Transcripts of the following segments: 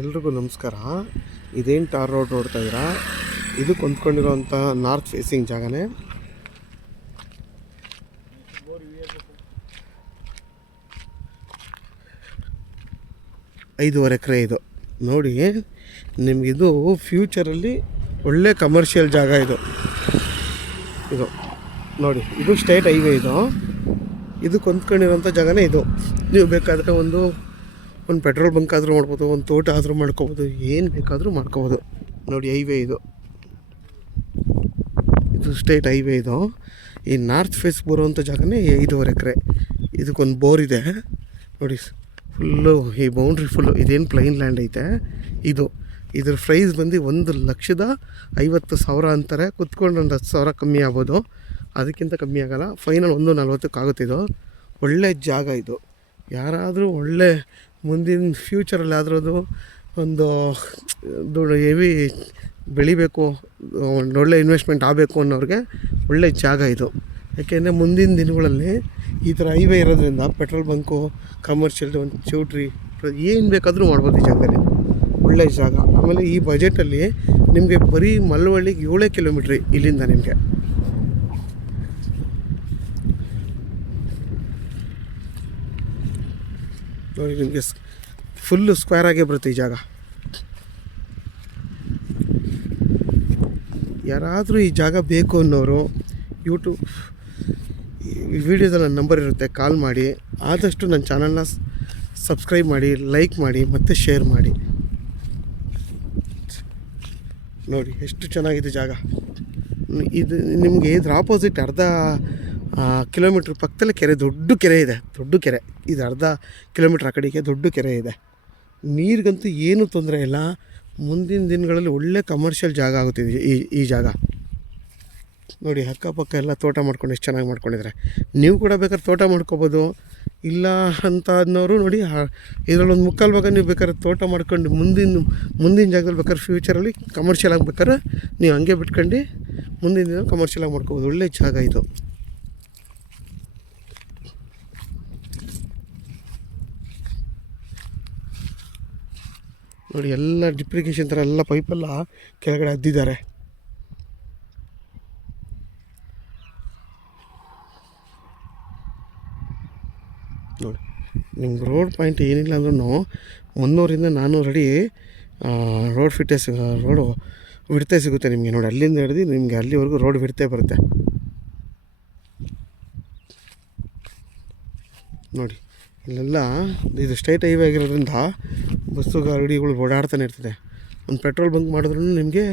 ಎಲ್ರಿಗೂ ನಮಸ್ಕಾರ. ಇದೇನು ಟಾರ್ ರೋಡ್ ನೋಡ್ತಾ ಇದ್ದೀರಾ, ಇದು ಕೊಂದ್ಕೊಂಡಿರೋಂಥ ನಾರ್ತ್ ಫೇಸಿಂಗ್ ಜಾಗನೇ. ಐದೂವರೆ ಎಕರೆ ಇದು ನೋಡಿ. ನಿಮಗಿದು ಫ್ಯೂಚರಲ್ಲಿ ಒಳ್ಳೆ ಕಮರ್ಷಿಯಲ್ ಜಾಗ ಇದು ನೋಡಿ. ಇದು ಸ್ಟೇಟ್ ಹೈವೇ ಇದು ಕೊಂದ್ಕೊಂಡಿರೋಂಥ ಜಾಗನೇ ಇದು. ನೀವು ಬೇಕಾದರೆ ಒಂದು ಪೆಟ್ರೋಲ್ ಬಂಕ್ ಆದರೂ ಮಾಡ್ಬೋದು, ಒಂದು ತೋಟ ಆದರೂ ಮಾಡ್ಕೋಬೋದು, ಏನು ಬೇಕಾದರೂ ಮಾಡ್ಕೋಬೋದು. ನೋಡಿ ಹೈವೇ ಇದು ಸ್ಟೇಟ್ ಹೈವೇ ಇದು. ಈ ನಾರ್ತ್ ಫೇಸ್ ಬರುವಂಥ ಜಾಗನೇ 5.5 ಎಕರೆ. ಇದಕ್ಕೊಂದು ಬೋರ್ ಇದೆ ನೋಡಿ. ಫುಲ್ಲು ಈ ಬೌಂಡ್ರಿ ಫುಲ್ಲು ಇದೇನು ಪ್ಲೈನ್ ಲ್ಯಾಂಡ್ ಐತೆ. ಇದ್ರ ಪ್ರೈಸ್ ಬಂದು 1,50,000 ಅಂತಾರೆ. ಕುತ್ಕೊಂಡು ಒಂದು 10,000 ಕಮ್ಮಿ ಆಗ್ಬೋದು, ಅದಕ್ಕಿಂತ ಕಮ್ಮಿ ಆಗೋಲ್ಲ. ಫೈನಲ್ 1,40,000 ಆಗುತ್ತಿದ್ದು. ಒಳ್ಳೆ ಜಾಗ ಇದು. ಯಾರಾದರೂ ಒಳ್ಳೆ ಮುಂದಿನ ಫ್ಯೂಚರಲ್ಲಿ ಆದ್ರೂ ಒಂದು ಹೆವಿ ಬೆಳಿಬೇಕು, ಒಳ್ಳೆ ಇನ್ವೆಸ್ಟ್ಮೆಂಟ್ ಆಗಬೇಕು ಅನ್ನೋರಿಗೆ ಒಳ್ಳೆ ಜಾಗ ಇದು. ಯಾಕೆಂದರೆ ಮುಂದಿನ ದಿನಗಳಲ್ಲಿ ಈ ಥರ ಹೈವೇ ಇರೋದ್ರಿಂದ ಪೆಟ್ರೋಲ್ ಬಂಕು, ಕಮರ್ಷಿಯಲ್, ಒಂದು ಚೌಟ್ರಿ, ಏನು ಬೇಕಾದರೂ ಮಾಡ್ಬೋದು ಈ ಜಾಗದಲ್ಲಿ. ಒಳ್ಳೆ ಜಾಗ. ಆಮೇಲೆ ಈ ಬಜೆಟಲ್ಲಿ ನಿಮಗೆ ಬರೀ ಮಳವಳ್ಳಿಗೆ 7 ಕಿಲೋಮೀಟ್ರ್ ಇಲ್ಲಿಂದ. ನಿಮಗೆ ನೋಡಿ, ನಿಮಗೆ ಫುಲ್ಲು ಸ್ಕ್ವೇರ್ ಆಗೇ ಬರುತ್ತೆ ಈ ಜಾಗ. ಯಾರಾದರೂ ಈ ಜಾಗ ಬೇಕು ಅನ್ನೋರು ಯೂಟ್ಯೂಬ್ ಈ ವಿಡಿಯೋದಲ್ಲಿ ನನ್ನ ನಂಬರ್ ಇರುತ್ತೆ, ಕಾಲ್ ಮಾಡಿ. ಆದಷ್ಟು ನನ್ನ ಚಾನಲ್ನ ಸಬ್ಸ್ಕ್ರೈಬ್ ಮಾಡಿ, ಲೈಕ್ ಮಾಡಿ ಮತ್ತು ಶೇರ್ ಮಾಡಿ. ನೋಡಿ ಎಷ್ಟು ಚೆನ್ನಾಗಿದೆ ಜಾಗ. ಇದು ನಿಮಗೆ ಇದ್ರ ಆಪೋಸಿಟ್ ಅರ್ಧ ಕಿಲೋಮೀಟ್ರ್ ಪಕ್ಕದಲ್ಲೇ ಕೆರೆ, ದೊಡ್ಡ ಕೆರೆ ಇದೆ. ಇದು ಅರ್ಧ ಕಿಲೋಮೀಟ್ರ್ ಆ ಕಡೆಗೆ ದೊಡ್ಡ ಕೆರೆ ಇದೆ. ನೀರಿಗಂತೂ ಏನೂ ತೊಂದರೆ ಇಲ್ಲ. ಮುಂದಿನ ದಿನಗಳಲ್ಲಿ ಒಳ್ಳೆ ಕಮರ್ಷಿಯಲ್ ಜಾಗ ಆಗುತ್ತಿದೆ ಈ ಜಾಗ. ನೋಡಿ ಅಕ್ಕಪಕ್ಕ ಎಲ್ಲ ತೋಟ ಮಾಡ್ಕೊಂಡು ಎಷ್ಟು ಚೆನ್ನಾಗಿ ಮಾಡ್ಕೊಂಡಿದ್ದಾರೆ. ನೀವು ಕೂಡ ಬೇಕಾದ್ರೆ ತೋಟ ಮಾಡ್ಕೋಬೋದು. ಇಲ್ಲ ಅಂತ ಅನ್ನೋರು ನೋಡಿ, ಇದರಲ್ಲೊಂದು 3/4 ಭಾಗ ನೀವು ಬೇಕಾದ್ರೆ ತೋಟ ಮಾಡ್ಕೊಂಡು ಮುಂದಿನ ಜಾಗದಲ್ಲಿ ಬೇಕಾದ್ರೆ ಫ್ಯೂಚರಲ್ಲಿ ಕಮರ್ಷಿಯಲ್ ಆಗ್ಬೇಕಾದ್ರೆ ನೀವು ಹಂಗೆ ಬಿಟ್ಕೊಂಡು ಮುಂದಿನ ದಿನ ಕಮರ್ಷಿಯಲ್ ಆಗಿ ಮಾಡ್ಕೋಬೋದು. ಒಳ್ಳೆ ಜಾಗ ಇದು. ನೋಡಿ ಎಲ್ಲ ಡಿಪ್ರಿಕೇಶನ್ ಥರ ಎಲ್ಲ ಪೈಪೆಲ್ಲ ಕೆಳಗಡೆ ಹದ್ದಿದ್ದಾರೆ. ನೋಡಿ ನಿಮ್ಗೆ ರೋಡ್ ಪಾಯಿಂಟ್ ಏನಿಲ್ಲ ಅಂದ್ರೂ 300-400 ಅಡಿ ರೋಡ್ ರೋಡು ಬಿಡ್ತೇ ಸಿಗುತ್ತೆ ನಿಮಗೆ. ನೋಡಿ ಅಲ್ಲಿಂದ ಹಿಡಿದು ನಿಮಗೆ ಅಲ್ಲಿವರೆಗೂ ರೋಡ್ ಬಿಡ್ತೇ ಬರುತ್ತೆ. ನೋಡಿ ಇಲ್ಲೆಲ್ಲ ಇದು ಸ್ಟೇಟ್ ಹೈವೇ ಆಗಿರೋದ್ರಿಂದ ಬಸ್ಸು ಗಾಡಿಗಳು ಓಡಾಡ್ತಾನೆ ಇರ್ತದೆ. ಒಂದು ಪೆಟ್ರೋಲ್ ಬಂಕ್ ಮಾಡಿದ್ರೂ ನಿಮಗೆ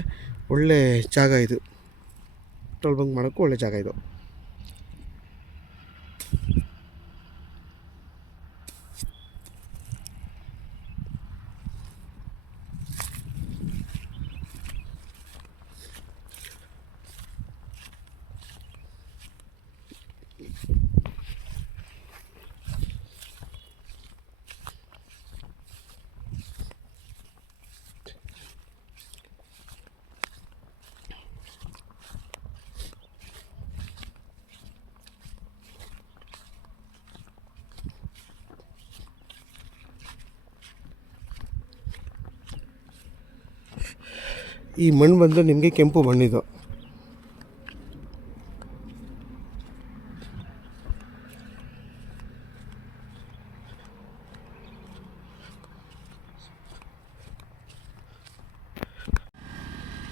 ಒಳ್ಳೆ ಜಾಗ ಇದು. ಪೆಟ್ರೋಲ್ ಬಂಕ್ ಮಾಡೋಕ್ಕೂ ಒಳ್ಳೆ ಜಾಗ ಇದು. ಈ ಮಣ್ಣು ಬಂದು ನಿಮಗೆ ಕೆಂಪು ಮಣ್ಣಿದು.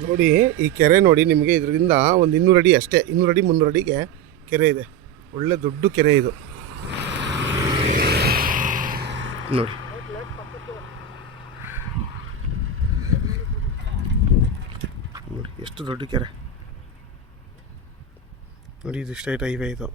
ನೋಡಿ ಈ ಕೆರೆ ನೋಡಿ, ನಿಮಗೆ ಇದರಿಂದ ಒಂದು 200 ಅಡಿ ಅಷ್ಟೇ, 200 ಅಡಿ 300 ಅಡಿಗೆ ಕೆರೆ ಇದೆ. ಒಳ್ಳೆ ದೊಡ್ಡ ಕೆರೆ ಇದು ನೋಡಿ. ಎಷ್ಟು ದೊಡ್ಡ ಕೆರೆ ನೋಡಿ. ಇದು ಸ್ಟೇಟ್ ಹೈವೇ ಇದು.